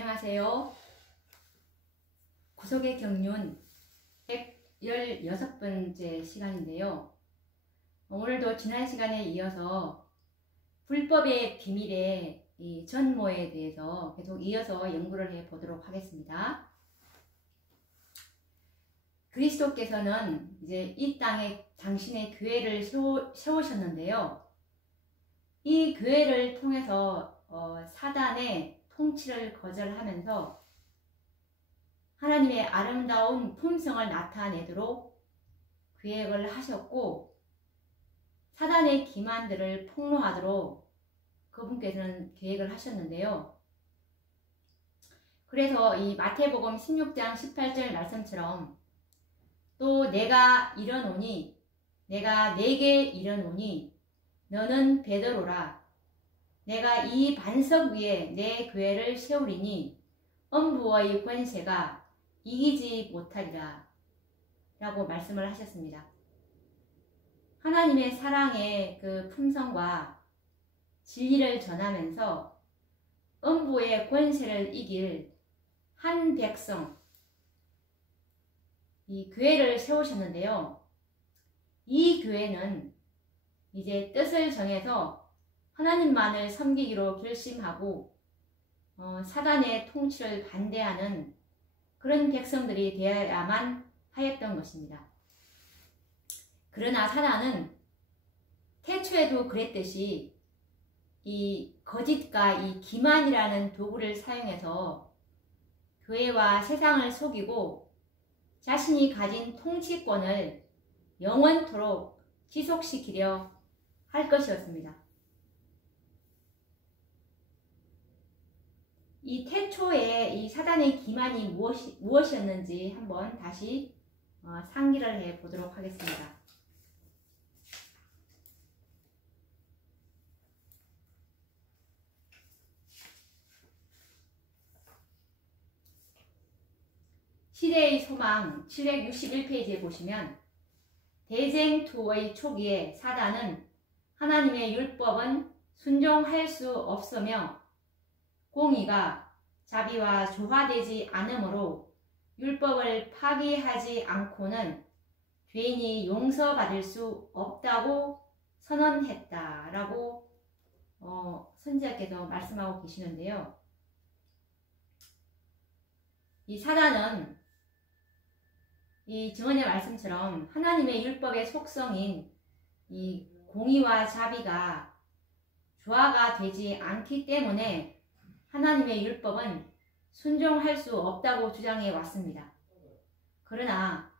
안녕하세요. 구속의 경륜 116번째 시간인데요. 오늘도 지난 시간에 이어서 불법의 비밀의 이 전모에 대해서 계속 이어서 연구를 해 보도록 하겠습니다. 그리스도께서는 이제 이 땅에 당신의 교회를 세우셨는데요. 이 교회를 통해서 사단의 통치를 거절하면서 하나님의 아름다운 품성을 나타내도록 계획을 하셨고, 사단의 기만들을 폭로하도록 그분께서는 계획을 하셨는데요. 그래서 이 마태복음 16장 18절 말씀처럼 또 내가 내게 이르노니 너는 베드로라. 내가 이 반석 위에 내 교회를 세우리니 엄부의 권세가 이기지 못하리라 라고 말씀을 하셨습니다. 하나님의 사랑의 그 품성과 진리를 전하면서 엄부의 권세를 이길 한 백성, 이 교회를 세우셨는데요. 이 교회는 이제 뜻을 정해서 하나님만을 섬기기로 결심하고 사단의 통치를 반대하는 그런 백성들이 되어야만 하였던 것입니다. 그러나 사단은 태초에도 그랬듯이 이 거짓과 이 기만이라는 도구를 사용해서 교회와 세상을 속이고 자신이 가진 통치권을 영원토록 지속시키려 할 것이었습니다. 이 태초에 이 사단의 기만이 무엇이었는지 한번 다시 상기를 해 보도록 하겠습니다. 시대의 소망 761페이지에 보시면 대쟁투의 초기에 사단은 하나님의 율법은 순종할 수 없으며 공의가 자비와 조화되지 않으므로 율법을 파기하지 않고는 죄인이 용서받을 수 없다고 선언했다라고 선지자께서 말씀하고 계시는데요. 이 사단은 이 증언의 말씀처럼 하나님의 율법의 속성인 이 공의와 자비가 조화가 되지 않기 때문에 하나님의 율법은 순종할 수 없다고 주장해 왔습니다. 그러나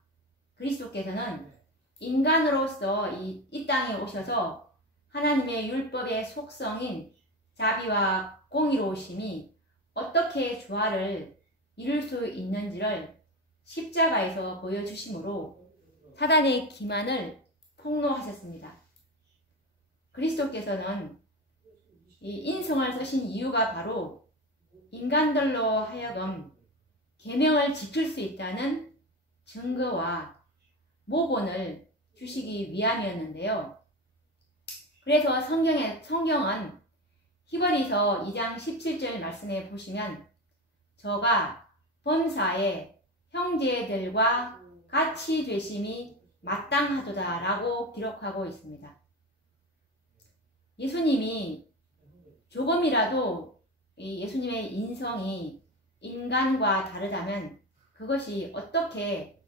그리스도께서는 인간으로서 이 땅에 오셔서 하나님의 율법의 속성인 자비와 공의로우심이 어떻게 조화를 이룰 수 있는지를 십자가에서 보여주심으로 사단의 기만을 폭로하셨습니다. 그리스도께서는 이 인성을 쓰신 이유가 바로 인간들로 하여금 계명을 지킬 수 있다는 증거와 모본을 주시기 위함이었는데요. 그래서 성경은 히브리서 2장 17절 말씀에 보시면 저가 범사에 형제들과 같이 되심이 마땅하도다 라고 기록하고 있습니다. 예수님이 조금이라도 예수님의 인성이 인간과 다르다면 그것이 어떻게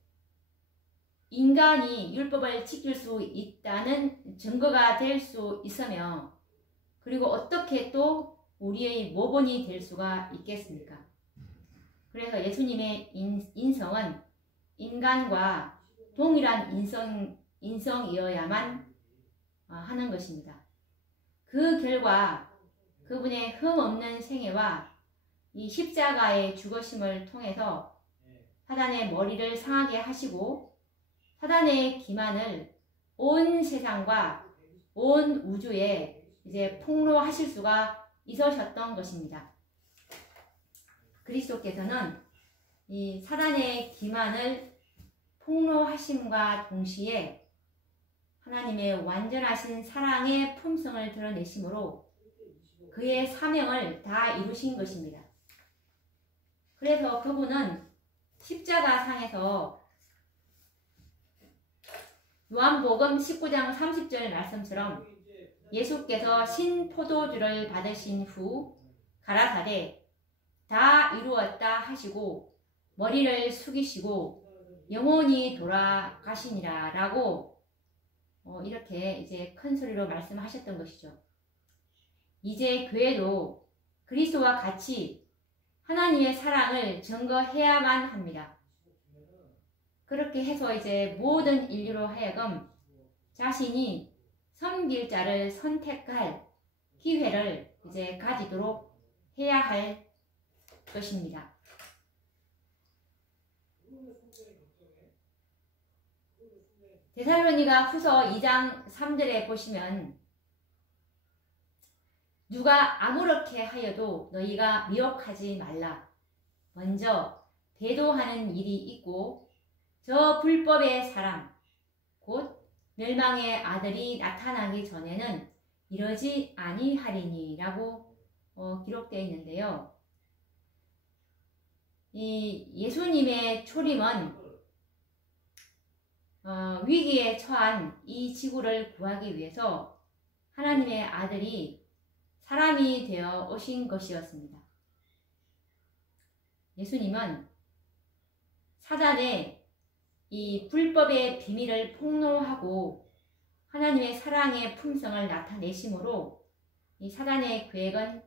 인간이 율법을 지킬 수 있다는 증거가 될 수 있으며 그리고 어떻게 또 우리의 모본이 될 수가 있겠습니까? 그래서 예수님의 인성은 인간과 동일한 인성이어야만 하는 것입니다. 그 결과 그분의 흠없는 생애와 이 십자가의 죽으심을 통해서 사단의 머리를 상하게 하시고 사단의 기만을 온 세상과 온 우주에 이제 폭로하실 수가 있으셨던 것입니다. 그리스도께서는 이 사단의 기만을 폭로하심과 동시에 하나님의 완전하신 사랑의 품성을 드러내심으로 그의 사명을 다 이루신 것입니다. 그래서 그분은 십자가 상에서 요한복음 19장 30절 말씀처럼 예수께서 신포도주를 받으신 후 가라사대 다 이루었다 하시고 머리를 숙이시고 영원히 돌아가시니라 라고 이렇게 이제 큰 소리로 말씀하셨던 것이죠. 이제 교회도 그리스도와 같이 하나님의 사랑을 증거해야만 합니다. 그렇게 해서 이제 모든 인류로 하여금 자신이 섬길 자를 선택할 기회를 이제 가지도록 해야 할 것입니다. 데살로니가 후서 2장 3절에 보시면 누가 아무렇게 하여도 너희가 미혹하지 말라. 먼저 배도하는 일이 있고 저 불법의 사람 곧 멸망의 아들이 나타나기 전에는 이러지 아니하리니 라고 기록되어 있는데요. 이 예수님의 초림은 위기에 처한 이 지구를 구하기 위해서 하나님의 아들이 사람이 되어 오신 것이었습니다. 예수님은 사단의 이 불법의 비밀을 폭로하고 하나님의 사랑의 품성을 나타내심으로 이 사단의 계획은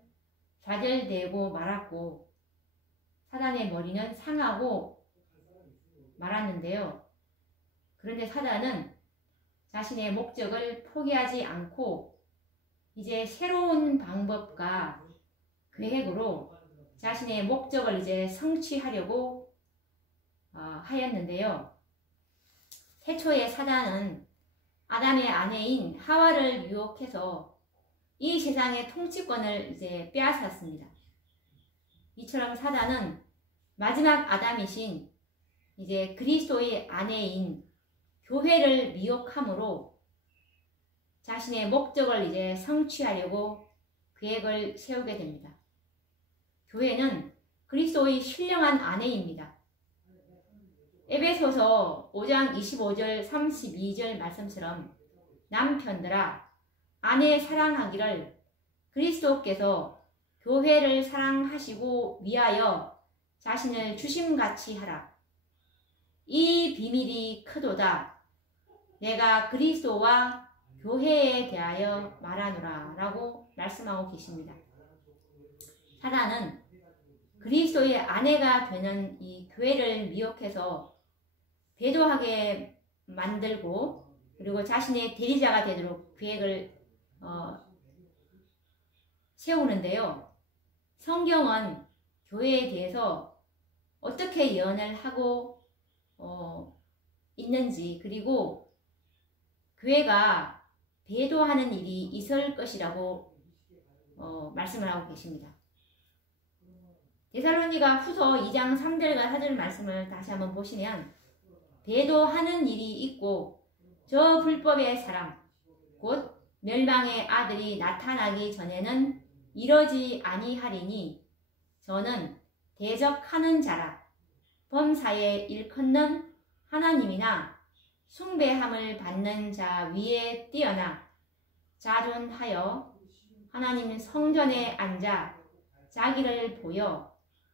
좌절되고 말았고 사단의 머리는 상하고 말았는데요. 그런데 사단은 자신의 목적을 포기하지 않고 이제 새로운 방법과 계획으로 자신의 목적을 이제 성취하려고 하였는데요. 태초에 사단은 아담의 아내인 하와를 유혹해서 이 세상의 통치권을 이제 빼앗았습니다. 이처럼 사단은 마지막 아담이신 이제 그리스도의 아내인 교회를 미혹함으로 자신의 목적을 이제 성취하려고 계획을 세우게 됩니다. 교회는 그리스도의 신령한 아내입니다. 에베소서 5장 25절 32절 말씀처럼 남편들아 아내 사랑하기를 그리스도께서 교회를 사랑하시고 위하여 자신을 주심같이 하라. 이 비밀이 크도다. 내가 그리스도와 교회에 대하여 말하노라 라고 말씀하고 계십니다. 사단은 그리스도의 아내가 되는 이 교회를 미혹해서 배도하게 만들고 그리고 자신의 대리자가 되도록 계획을 세우는데요. 성경은 교회에 대해서 어떻게 예언을 하고 있는지 그리고 교회가 배도하는 일이 있을 것이라고 말씀을 하고 계십니다. 데살로니가 후서 2장 3절과 4절 말씀을 다시 한번 보시면 배도하는 일이 있고 저 불법의 사람 곧 멸망의 아들이 나타나기 전에는 이러지 아니하리니 저는 대적하는 자라 범사에 일컫는 하나님이나 숭배함을 받는 자 위에 뛰어나 자존하여 하나님 성전에 앉아 자기를 보여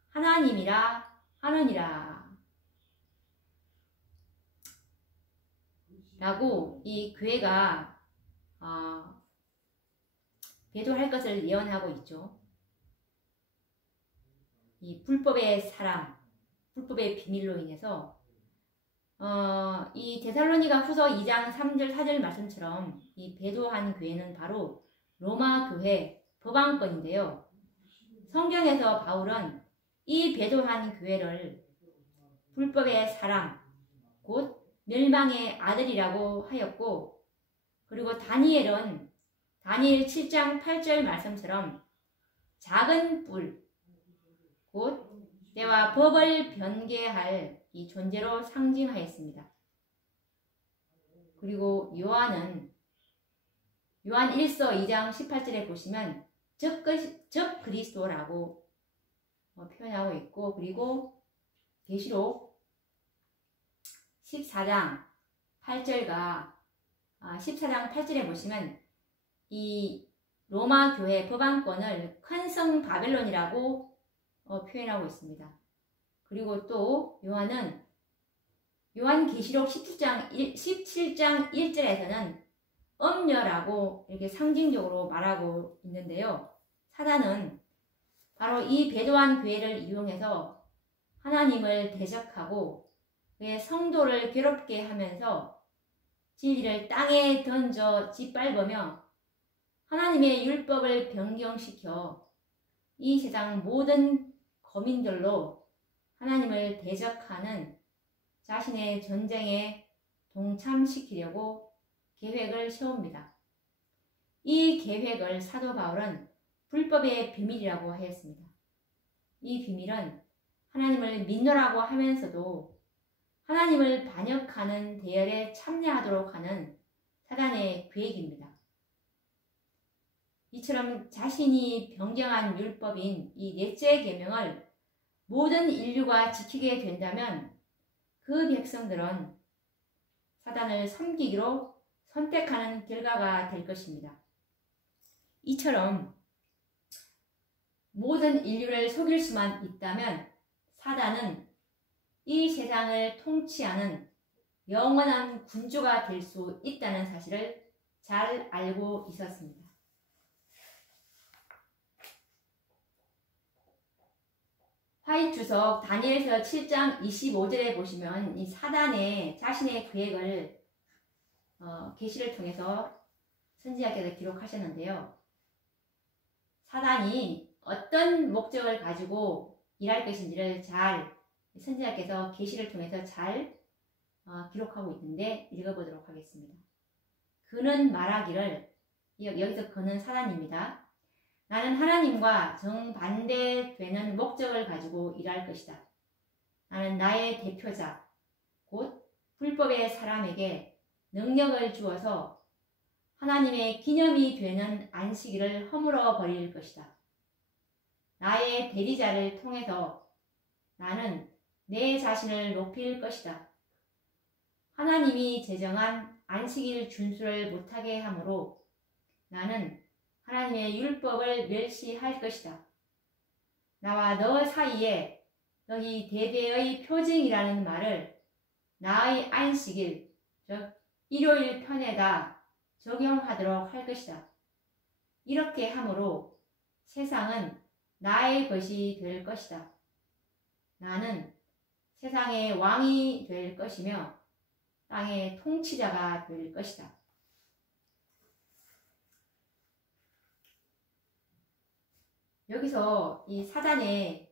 하나님이라 하느니라 라고 이 교회가 배도할 것을 예언하고 있죠. 이 불법의 사람, 불법의 비밀로 인해서 이 데살로니가 후서 2장 3절 4절 말씀처럼 이 배도한 교회는 바로 로마 교회 법왕권인데요. 성경에서 바울은 이 배도한 교회를 불법의 사람, 곧 멸망의 아들이라고 하였고 그리고 다니엘은 다니엘 7장 8절 말씀처럼 작은 뿔, 곧 때와 법을 변개할 이 존재로 상징하였습니다. 그리고 요한 1서 2장 18절에 보시면 적 그리스도라고 표현하고 있고, 그리고 계시록 14장 8절과 14장 8절에 보시면 이 로마 교회 법안권을 큰 성 바벨론이라고 표현하고 있습니다. 그리고 또 요한계시록 17장 1절에서는 엄녀라고 이렇게 상징적으로 말하고 있는데요. 사단은 바로 이 배도한 교회를 이용해서 하나님을 대적하고 그의 성도를 괴롭게 하면서 진리를 땅에 던져 짓밟으며 하나님의 율법을 변경시켜 이 세상 모든 거민들로 하나님을 대적하는 자신의 전쟁에 동참시키려고 계획을 세웁니다. 이 계획을 사도 바울은 불법의 비밀이라고 하였습니다. 이 비밀은 하나님을 믿노라고 하면서도 하나님을 반역하는 대열에 참여하도록 하는 사단의 계획입니다. 이처럼 자신이 변경한 율법인 이 넷째 계명을 모든 인류가 지키게 된다면 그 백성들은 사단을 섬기기로 선택하는 결과가 될 것입니다. 이처럼 모든 인류를 속일 수만 있다면 사단은 이 세상을 통치하는 영원한 군주가 될 수 있다는 사실을 잘 알고 있었습니다. 화이트주석 다니엘서 7장 25절에 보시면 이 사단의 자신의 계획을 계시를 통해서 선지자께서 기록하셨는데요. 사단이 어떤 목적을 가지고 일할 것인지를 잘 선지자께서 계시를 통해서 잘 기록하고 있는데 읽어보도록 하겠습니다. 그는 말하기를, 여기서 그는 사단입니다. 나는 하나님과 정반대되는 목적을 가지고 일할 것이다. 나는 나의 대표자, 곧 불법의 사람에게 능력을 주어서 하나님의 기념이 되는 안식일을 허물어 버릴 것이다. 나의 대리자를 통해서 나는 내 자신을 높일 것이다. 하나님이 제정한 안식일 준수를 못하게 하므로 나는 하나님의 율법을 멸시할 것이다. 나와 너 사이에 너희 대대의 표징이라는 말을 나의 안식일, 즉 일요일 편에다 적용하도록 할 것이다. 이렇게 함으로 세상은 나의 것이 될 것이다. 나는 세상의 왕이 될 것이며 땅의 통치자가 될 것이다. 여기서 이 사단이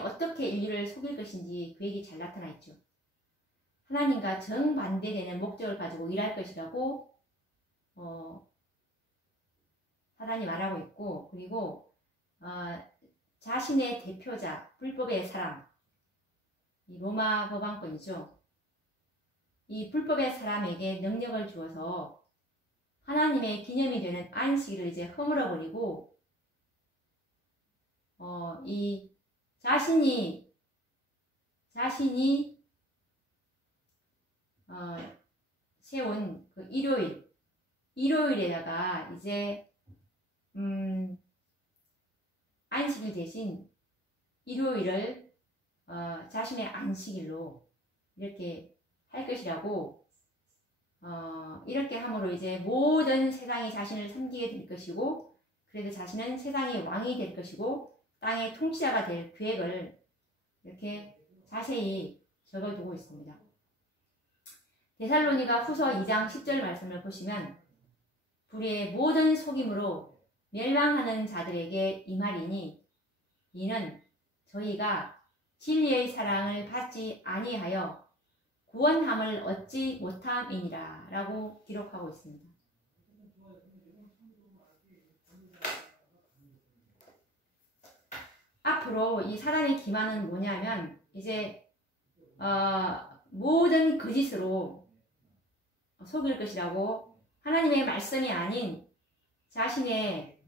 어떻게 인류를 속일 것인지 계획이 잘 나타나 있죠. 하나님과 정반대되는 목적을 가지고 일할 것이라고 사단이 말하고 있고, 그리고 자신의 대표자, 불법의 사람, 이 로마 법안권이죠. 이 불법의 사람에게 능력을 주어서 하나님의 기념이 되는 안식일을 이제 허물어버리고 이 자신이 세운 그 일요일에다가 이제 안식일 대신 일요일을 자신의 안식일로 이렇게 할 것이라고 이렇게 함으로 이제 모든 세상이 자신을 섬기게 될 것이고, 그래도 자신은 세상의 왕이 될 것이고 땅의 통치자가 될 계획을 이렇게 자세히 적어두고 있습니다. 데살로니가 후서 2장 10절 말씀을 보시면 불의의 모든 속임으로 멸망하는 자들에게 임하리니 이는 저희가 진리의 사랑을 받지 아니하여 구원함을 얻지 못함이니라 라고 기록하고 있습니다. 앞으로 이 사단의 기만은 뭐냐면 이제 모든 거짓으로 속일 것이라고 하나님의 말씀이 아닌 자신의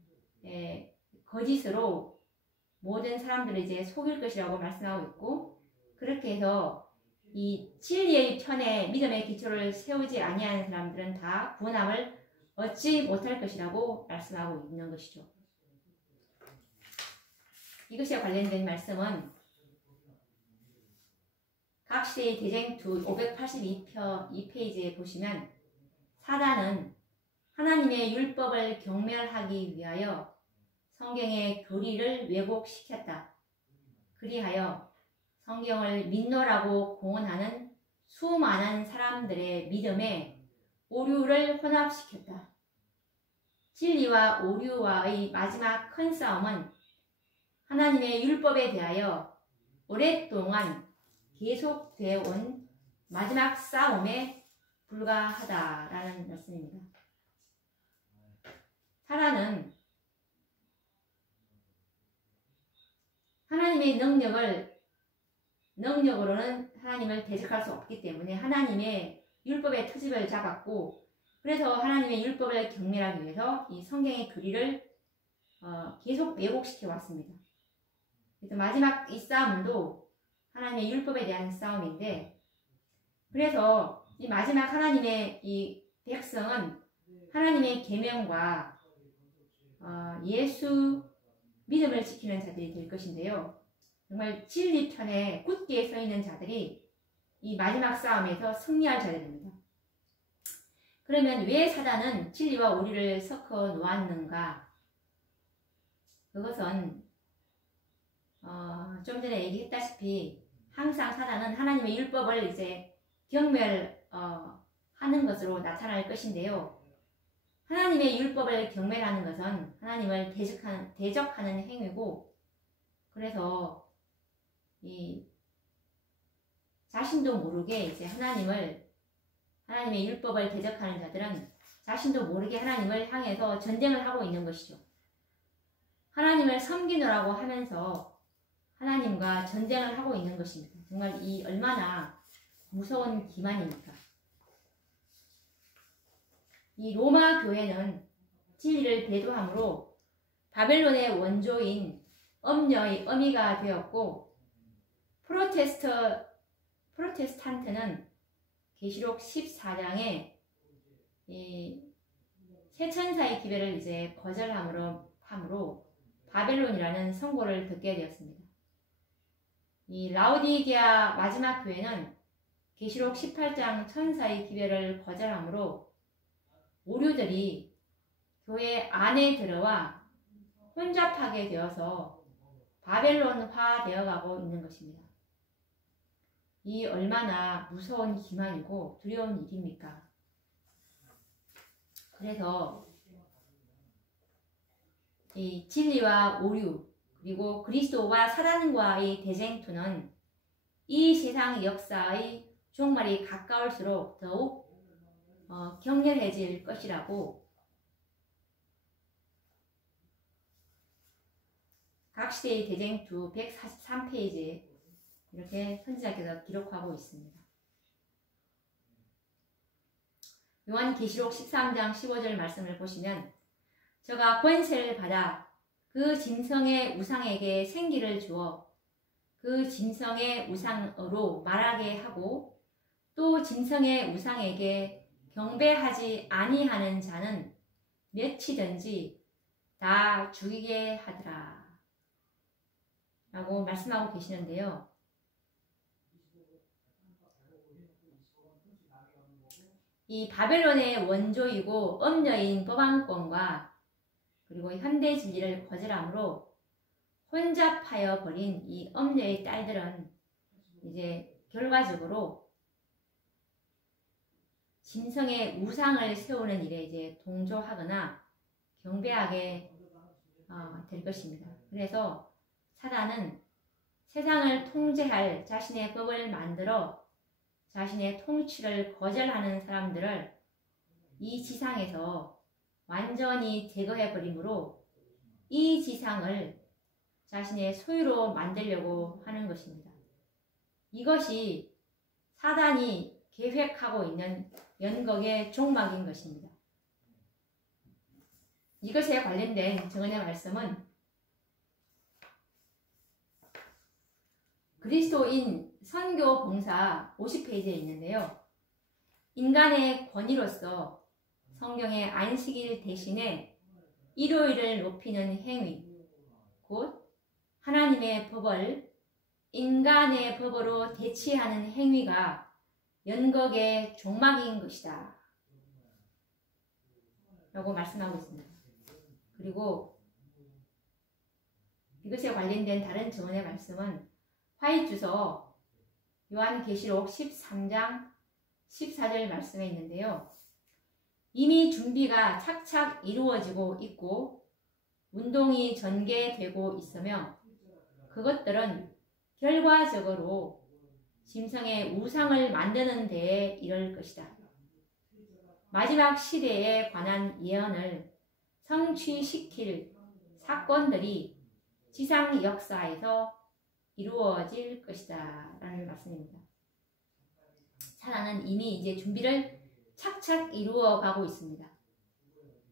거짓으로 모든 사람들을 이제 속일 것이라고 말씀하고 있고, 그렇게 해서 이 진리의 편에 믿음의 기초를 세우지 아니하는 사람들은 다 구원함을 얻지 못할 것이라고 말씀하고 있는 것이죠. 이것에 관련된 말씀은 각시대의 대쟁투 582페이지에 보시면, 사단은 하나님의 율법을 경멸하기 위하여 성경의 교리를 왜곡시켰다. 그리하여 성경을 믿노라고 공언하는 수많은 사람들의 믿음에 오류를 혼합시켰다. 진리와 오류와의 마지막 큰 싸움은 하나님의 율법에 대하여 오랫동안 계속되어 온 마지막 싸움에 불과하다라는 말씀입니다. 사단은 하나님의 능력으로는 하나님을 대적할 수 없기 때문에 하나님의 율법의 트집을 잡았고, 그래서 하나님의 율법을 경멸하기 위해서 이 성경의 교리를 계속 왜곡시켜 왔습니다. 그래서 마지막 이 싸움도 하나님의 율법에 대한 싸움인데, 그래서 이 마지막 하나님의 이 백성은 하나님의 계명과 예수 믿음을 지키는 자들이 될 것인데요. 정말 진리 편에 굳게 서 있는 자들이 이 마지막 싸움에서 승리할 자들입니다. 그러면 왜 사단은 진리와 오류를 섞어 놓았는가? 그것은 좀 전에 얘기했다시피 항상 사단은 하나님의 율법을 이제 경멸하는 것으로 나타날 것인데요. 하나님의 율법을 경멸하는 것은 하나님을 대적하는 행위고, 그래서 이 자신도 모르게 이제 하나님의 율법을 대적하는 자들은 자신도 모르게 하나님을 향해서 전쟁을 하고 있는 것이죠. 하나님을 섬기노라고 하면서 하나님과 전쟁을 하고 있는 것입니다. 정말 이 얼마나 무서운 기만입니까? 이 로마 교회는 진리를 대도함으로 바벨론의 원조인 엄녀의 어미가 되었고, 프로테스탄트는 계시록 14장에 이 세천사의 기별을 이제 거절함으로 바벨론이라는 선고를 듣게 되었습니다. 이 라오디게아 마지막 교회는 계시록 18장 천사의 기별을 거절함으로 오류들이 교회 안에 들어와 혼잡하게 되어서 바벨론화 되어가고 있는 것입니다. 이 얼마나 무서운 기만이고 두려운 일입니까? 그래서 이 진리와 오류, 그리고 그리스도와 사단과의 대쟁투는 이 세상 역사의 종말이 가까울수록 더욱 격렬해질 것이라고 각시대의 대쟁투 143페이지에 이렇게 선지자께서 기록하고 있습니다. 요한계시록 13장 15절 말씀을 보시면, 저가 권세를 받아 그 짐승의 우상에게 생기를 주어 그 짐승의 우상으로 말하게 하고, 또 짐승의 우상에게 경배하지 아니하는 자는 몇이든지 다 죽이게 하더라 라고 말씀하고 계시는데요. 이 바벨론의 원조이고 엄녀인 법왕권과 그리고 현대 진리를 거절함으로 혼잡하여 버린 이 엄녀의 딸들은 이제 결과적으로 짐승의 우상을 세우는 일에 이제 동조하거나 경배하게 될 것입니다. 그래서 사단은 세상을 통제할 자신의 법을 만들어 자신의 통치를 거절하는 사람들을 이 지상에서 완전히 제거해 버리므로 이 지상을 자신의 소유로 만들려고 하는 것입니다. 이것이 사단이 계획하고 있는 연극의 종막인 것입니다. 이것에 관련된 정언의 말씀은 그리스도인 선교 봉사 50페이지에 있는데요. 인간의 권위로서 성경의 안식일 대신에 일요일을 높이는 행위, 곧 하나님의 법을 인간의 법으로 대체하는 행위가 연극의 종막인 것이다 라고 말씀하고 있습니다. 그리고 이것에 관련된 다른 증언의 말씀은 화이트서 요한계시록 13장 14절 말씀에 있는데요. 이미 준비가 착착 이루어지고 있고 운동이 전개되고 있으며 그것들은 결과적으로 짐승의 우상을 만드는 데에 이를 것이다. 마지막 시대에 관한 예언을 성취시킬 사건들이 지상 역사에서 이루어질 것이다 라는 말씀입니다. 사단은 이미 이제 준비를 착착 이루어 가고 있습니다.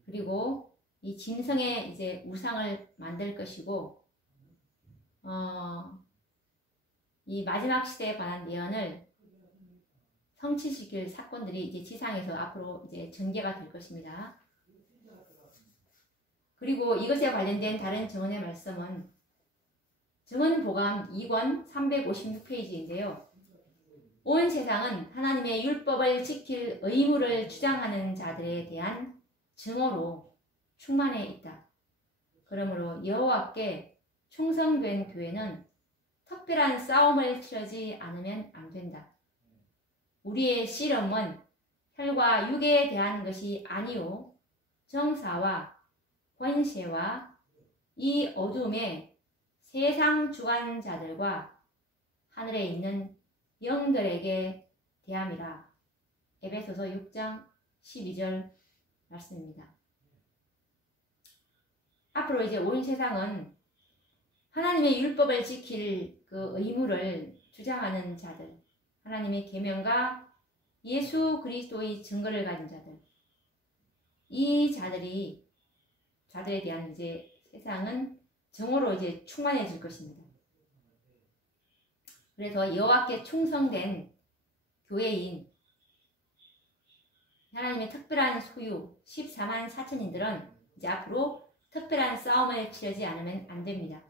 그리고 이 짐승의 이제 우상을 만들 것이고, 이 마지막 시대에 관한 예언을 성취시킬 사건들이 이제 지상에서 앞으로 이제 전개가 될 것입니다. 그리고 이것에 관련된 다른 증언의 말씀은 증언보감 2권 356페이지인데요. 온 세상은 하나님의 율법을 지킬 의무를 주장하는 자들에 대한 증오로 충만해 있다. 그러므로 여호와께 충성된 교회는 특별한 싸움을 치르지 않으면 안 된다. 우리의 씨름은 혈과 육에 대한 것이 아니오 정사와 권세와 이 어둠의 세상 주관자들과 하늘에 있는 영들에게 대함이라. 에베소서 6장 12절 말씀입니다. 앞으로 이제 온 세상은 하나님의 율법을 지킬 그 의무를 주장하는 자들, 하나님의 계명과 예수 그리스도의 증거를 가진 자들, 이 자들에 대한 이제 세상은 정오로 이제 충만해질 것입니다. 그래서 여호와께 충성된 교회인 하나님의 특별한 소유 14만 4천인들은 이제 앞으로 특별한 싸움을 치르지 않으면 안 됩니다.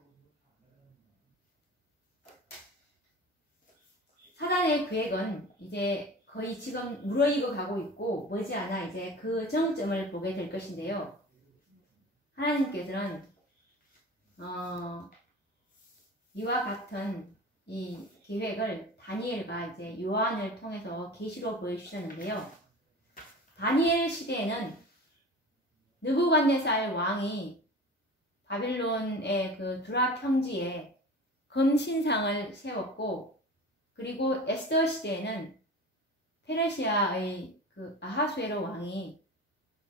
사단의 계획은 이제 거의 지금 무르익어 가고 있고 머지않아 이제 그 정점을 보게 될 것인데요. 하나님께서는 이와 같은 이 계획을 다니엘과 이제 요한을 통해서 계시로 보여주셨는데요. 다니엘 시대에는 느부갓네살 왕이 바빌론의 그 두라 평지에 금신상을 세웠고, 그리고 에스더 시대에는 페르시아의 그 아하수에로 왕이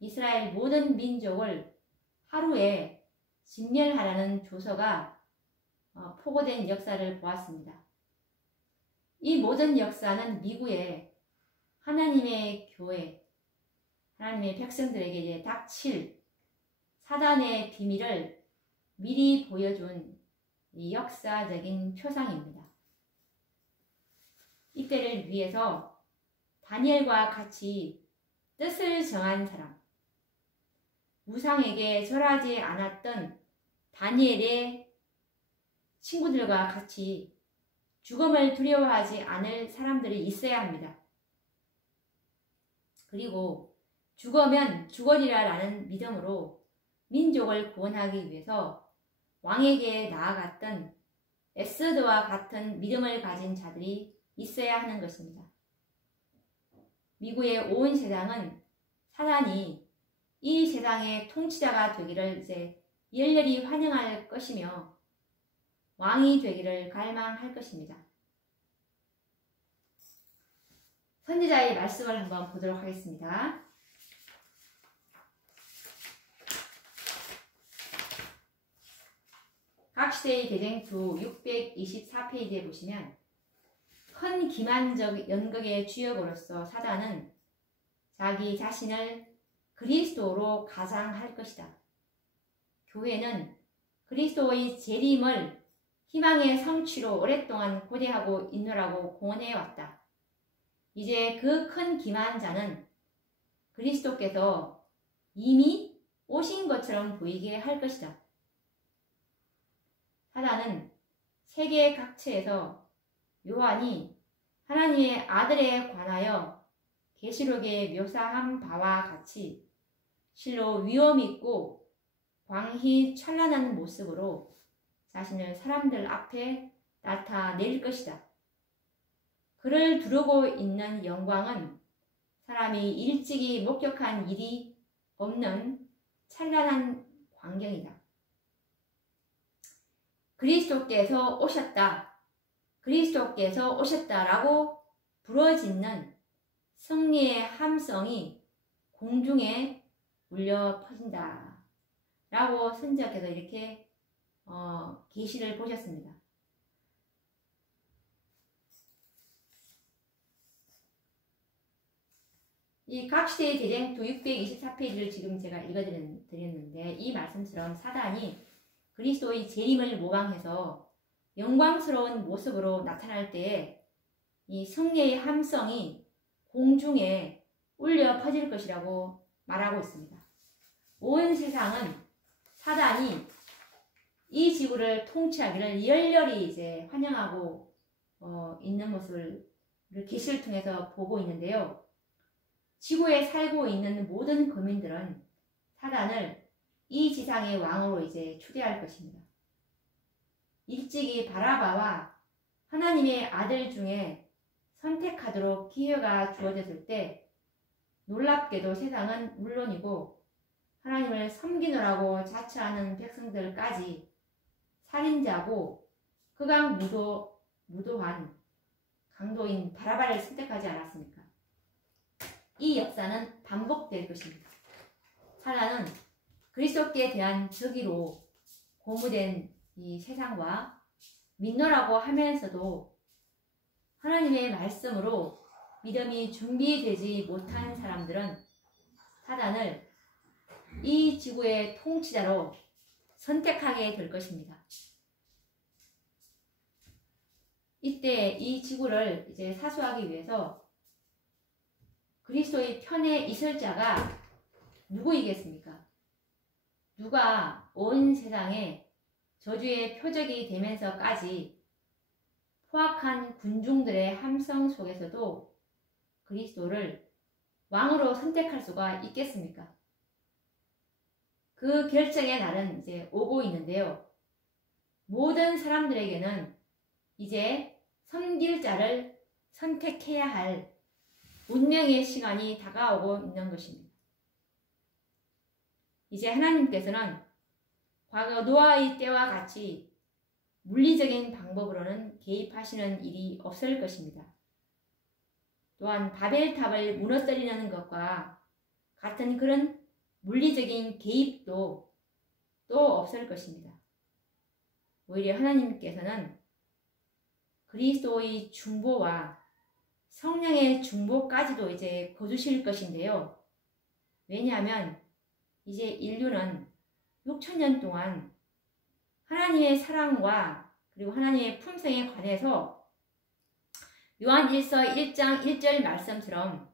이스라엘 모든 민족을 하루에 진멸하라는 조서가 포고된 역사를 보았습니다. 이 모든 역사는 미국의 하나님의 교회, 하나님의 백성들에게 이제 닥칠 사단의 비밀을 미리 보여준 이 역사적인 표상입니다. 이때를 위해서 다니엘과 같이 뜻을 정한 사람, 우상에게 절하지 않았던 다니엘의 친구들과 같이 죽음을 두려워하지 않을 사람들이 있어야 합니다. 그리고 죽으면 죽으리라라는 믿음으로 민족을 구원하기 위해서 왕에게 나아갔던 에스더와 같은 믿음을 가진 자들이 있어야 하는 것입니다. 미국의 온 세상은 사단이 이 세상의 통치자가 되기를 이제 열렬히 환영할 것이며 왕이 되기를 갈망할 것입니다. 선지자의 말씀을 한번 보도록 하겠습니다. 각 시대의 대쟁투 624페이지에 보시면 큰 기만적 연극의 주역으로서 사단은 자기 자신을 그리스도로 가장할 것이다. 교회는 그리스도의 재림을 희망의 성취로 오랫동안 고대하고 있노라고 공언해 왔다. 이제 그 큰 기만한 자는 그리스도께서 이미 오신 것처럼 보이게 할 것이다. 사단은 세계 각처에서 요한이 하나님의 아들에 관하여 계시록에 묘사한 바와 같이 실로 위엄 있고 광희 찬란한 모습으로 자신을 사람들 앞에 나타낼 것이다. 그를 두르고 있는 영광은 사람이 일찍이 목격한 일이 없는 찬란한 광경이다. 그리스도께서 오셨다. 그리스도께서 오셨다라고 부러짓는 승리의 함성이 공중에 울려 퍼진다. 라고 선지자께서 이렇게 계시를 보셨습니다. 이 각시대의 대쟁투 624페이지를 지금 제가 읽어드렸는데 이 말씀처럼 사단이 그리스도의 재림을 모방해서 영광스러운 모습으로 나타날 때에 이 승리의 함성이 공중에 울려 퍼질 것이라고 말하고 있습니다. 온 세상은 사단이 이 지구를 통치하기를 열렬히 이제 환영하고 있는 모습을 계시를 통해서 보고 있는데요. 지구에 살고 있는 모든 거민들은 사단을 이 지상의 왕으로 이제 추대할 것입니다. 일찍이 바라바와 하나님의 아들 중에 선택하도록 기회가 주어졌을 때 놀랍게도 세상은 물론이고 하나님을 섬기노라고 자처하는 백성들까지 살인자고 극악 무도한 강도인 바라바를 선택하지 않았습니까? 이 역사는 반복될 것입니다. 사단은 그리스도께 대한 저기로 고무된 이 세상과 믿노라고 하면서도 하나님의 말씀으로 믿음이 준비되지 못한 사람들은 사단을 이 지구의 통치자로 선택하게 될 것입니다. 이때 이 지구를 이제 사수하기 위해서 그리스도의 편에 있을 자가 누구이겠습니까? 누가 온 세상에 저주의 표적이 되면서까지 포악한 군중들의 함성 속에서도 그리스도를 왕으로 선택할 수가 있겠습니까? 그 결정의 날은 이제 오고 있는데요. 모든 사람들에게는 이제 섬길 자를 선택해야 할 운명의 시간이 다가오고 있는 것입니다. 이제 하나님께서는 과거 노아의 때와 같이 물리적인 방법으로는 개입하시는 일이 없을 것입니다. 또한 바벨탑을 무너뜨리는 것과 같은 그런 물리적인 개입도 또 없을 것입니다. 오히려 하나님께서는 그리스도의 중보와 성령의 중보까지도 이제 거두실 것인데요. 왜냐하면 이제 인류는 6,000년 동안 하나님의 사랑과 그리고 하나님의 품성에 관해서 요한일서 1장 1절 말씀처럼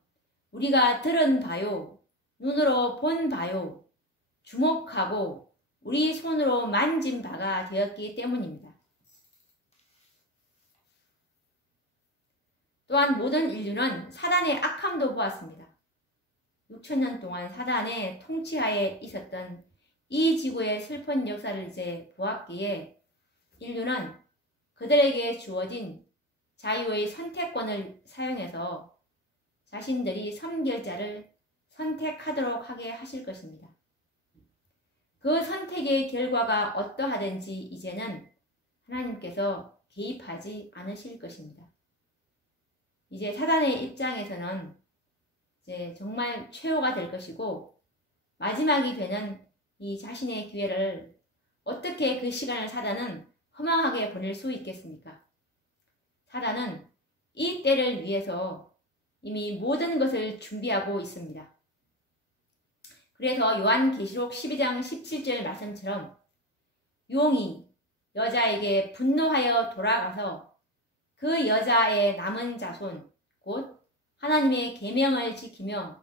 우리가 들은 바요, 눈으로 본 바요, 주목하고 우리 손으로 만진 바가 되었기 때문입니다. 또한 모든 인류는 사단의 악함도 보았습니다. 6,000년 동안 사단의 통치하에 있었던 이 지구의 슬픈 역사를 이제 보았기에 인류는 그들에게 주어진 자유의 선택권을 사용해서 자신들이 섬길 자를 선택하도록 하게 하실 것입니다. 그 선택의 결과가 어떠하든지 이제는 하나님께서 개입하지 않으실 것입니다. 이제 사단의 입장에서는 이제 정말 최후가 될 것이고 마지막이 되는 이 자신의 기회를 어떻게 그 시간을 사단은 허망하게 보낼 수 있겠습니까? 사단은 이 때를 위해서 이미 모든 것을 준비하고 있습니다. 그래서 요한계시록 12장 17절 말씀처럼 용이 여자에게 분노하여 돌아가서 그 여자의 남은 자손 곧 하나님의 계명을 지키며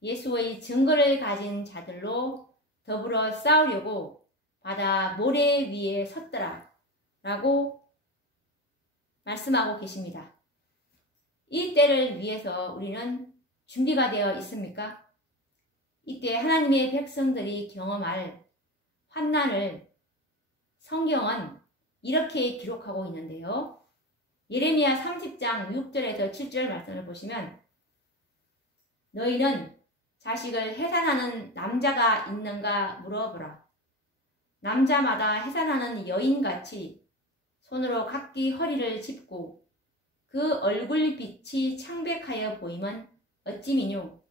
예수의 증거를 가진 자들로 더불어 싸우려고 바다 모래 위에 섰더라 라고 말씀하고 계십니다. 이 때를 위해서 우리는 준비가 되어 있습니까? 이때 하나님의 백성들이 경험할 환난을 성경은 이렇게 기록하고 있는데요. 예레미야 30장 6절에서 7절 말씀을 보시면 너희는 자식을 해산하는 남자가 있는가 물어보라. 남자마다 해산하는 여인같이 손으로 각기 허리를 짚고 그 얼굴빛이 창백하여 보임은 어찌미뇨.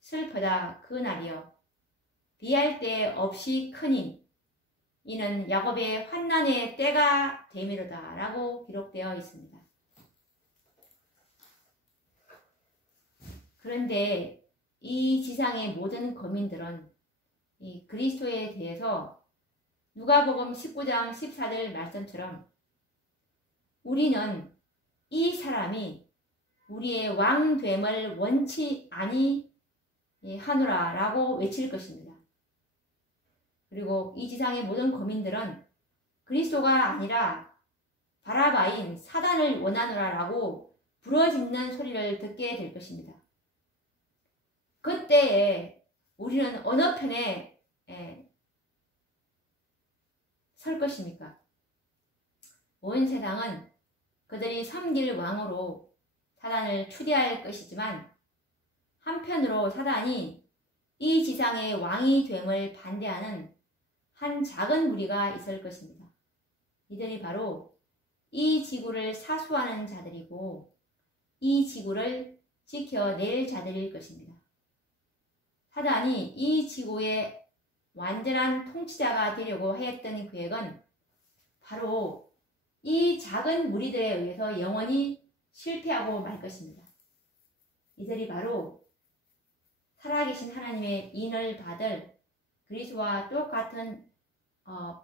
슬프다 그 날이여. 비할 데 없이 크니 이는 야곱의 환난의 때가 되미로다 라고 기록되어 있습니다. 그런데 이 지상의 모든 거민들은 이 그리스도에 대해서 누가복음 19장 14절 말씀처럼 우리는 이 사람이 우리의 왕됨을 원치 아니하노라 라고 외칠 것입니다. 그리고 이 지상의 모든 거민들은 그리스도가 아니라 바라바인 사단을 원하노라 라고 부러짓는 소리를 듣게 될 것입니다. 그때에 우리는 어느 편에 설 것입니까? 온 세상은 그들이 섬길 왕으로 사단을 추대할 것이지만 한편으로 사단이 이 지상의 왕이 됨을 반대하는 한 작은 무리가 있을 것입니다. 이들이 바로 이 지구를 사수하는 자들이고 이 지구를 지켜낼 자들일 것입니다. 사단이 이 지구의 완전한 통치자가 되려고 하였던 계획은 바로 이 작은 무리들에 의해서 영원히 실패하고 말 것입니다. 이들이 바로 살아계신 하나님의 인을 받을 그리스도와 똑같은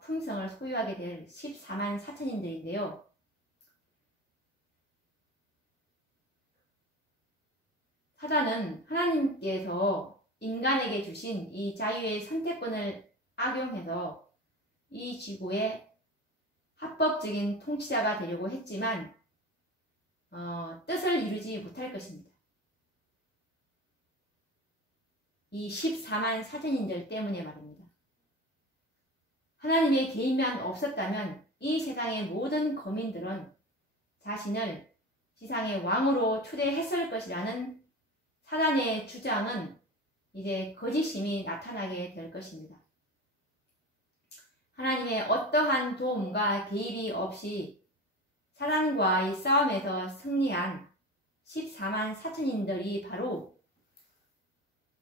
품성을 소유하게 될 14만 4천인들인데요. 사단은 하나님께서 인간에게 주신 이 자유의 선택권을 악용해서 이 지구의 합법적인 통치자가 되려고 했지만 뜻을 이루지 못할 것입니다. 이 14만 4천인들 때문에 말입니다. 하나님의 개입만 없었다면 이 세상의 모든 거민들은 자신을 지상의 왕으로 추대했을 것이라는 사단의 주장은 이제 거짓심이 나타나게 될 것입니다. 하나님의 어떠한 도움과 개입이 없이 사단과의 싸움에서 승리한 14만 4천인들이 바로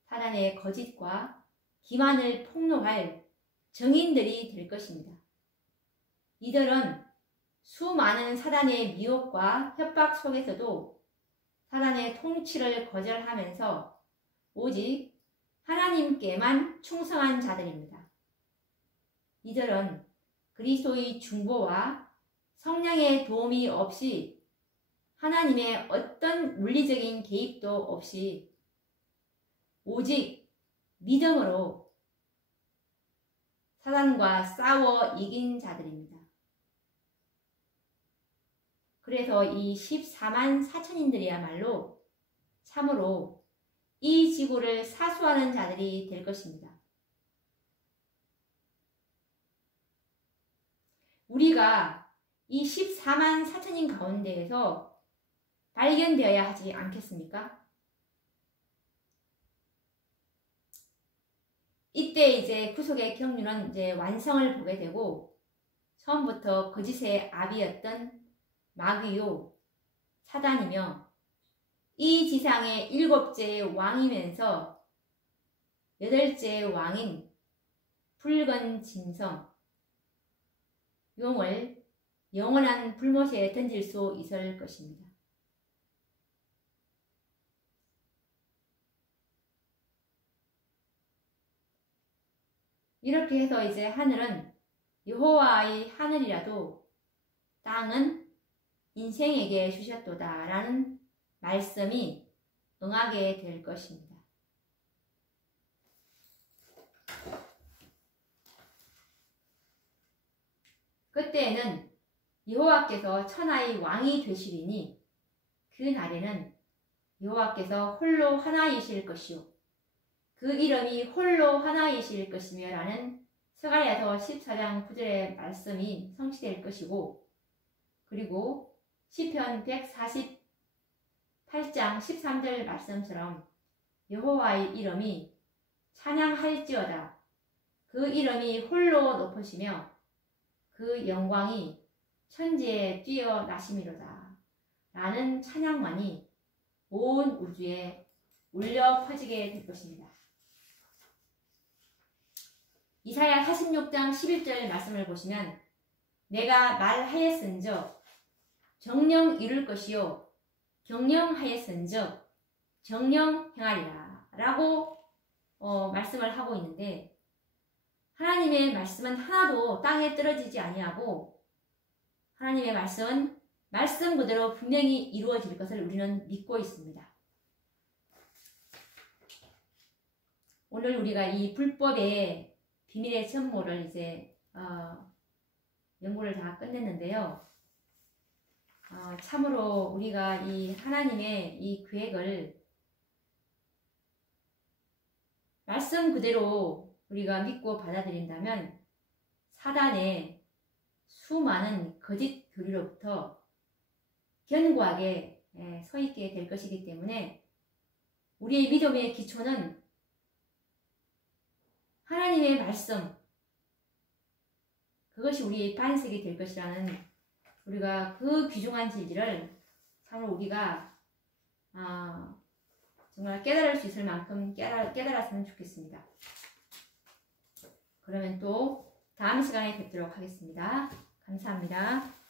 사단의 거짓과 기만을 폭로할 증인들이 될 것입니다. 이들은 수많은 사단의 미혹과 협박 속에서도 사단의 통치를 거절하면서 오직 하나님께만 충성한 자들입니다. 이들은 그리스도의 중보와 성령의 도움이 없이 하나님의 어떤 물리적인 개입도 없이 오직 믿음으로 사단과 싸워 이긴 자들입니다. 그래서 이 14만 4천인들이야말로 참으로 이 지구를 사수하는 자들이 될 것입니다. 우리가 이 14만 4천인 가운데에서 발견되어야 하지 않겠습니까? 이때 이제 구속의 경륜은 이제 완성을 보게 되고 처음부터 거짓의 아비였던 마귀요 사단이며 이 지상의 7째의 왕이면서 8째의 왕인 붉은 짐승 용을 영원한 불못에 던질 수 있을 것입니다. 이렇게 해서 이제 하늘은 여호와의 하늘이라도 땅은 인생에게 주셨도다 라는 말씀이 응하게 될 것입니다. 그때에는 여호와께서 천하의 왕이 되시리니 그 날에는 여호와께서 홀로 하나이실 것이요 그 이름이 홀로 하나이실 것이며 라는 스가랴서 14장 9절의 말씀이 성취될 것이고, 그리고 시편 148장 13절 말씀처럼 여호와의 이름이 찬양할지어다 그 이름이 홀로 높으시며 그 영광이 천지에 뛰어나심이로다 라는 찬양만이 온 우주에 울려 퍼지게 될 것입니다. 이사야 46장 11절 말씀을 보시면 내가 말하였은즉 정령 이룰 것이요 경영하였은즉 정령 행하리라 라고 말씀을 하고 있는데, 하나님의 말씀은 하나도 땅에 떨어지지 아니하고 하나님의 말씀은 말씀 그대로 분명히 이루어질 것을 우리는 믿고 있습니다. 오늘 우리가 이 불법의 비밀의 전모를 이제 연구를 다 끝냈는데요. 참으로 우리가 이 하나님의 이 계획을 말씀 그대로 우리가 믿고 받아들인다면 사단의 수많은 거짓 교리로부터 견고하게 서 있게 될 것이기 때문에 우리의 믿음의 기초는 하나님의 말씀, 그것이 우리의 반석이 될 것이라는, 우리가 그 귀중한 진리를 참으로 우리가 정말 깨달을 수 있을 만큼 깨달았으면 좋겠습니다. 그러면 또 다음 시간에 뵙도록 하겠습니다. 감사합니다.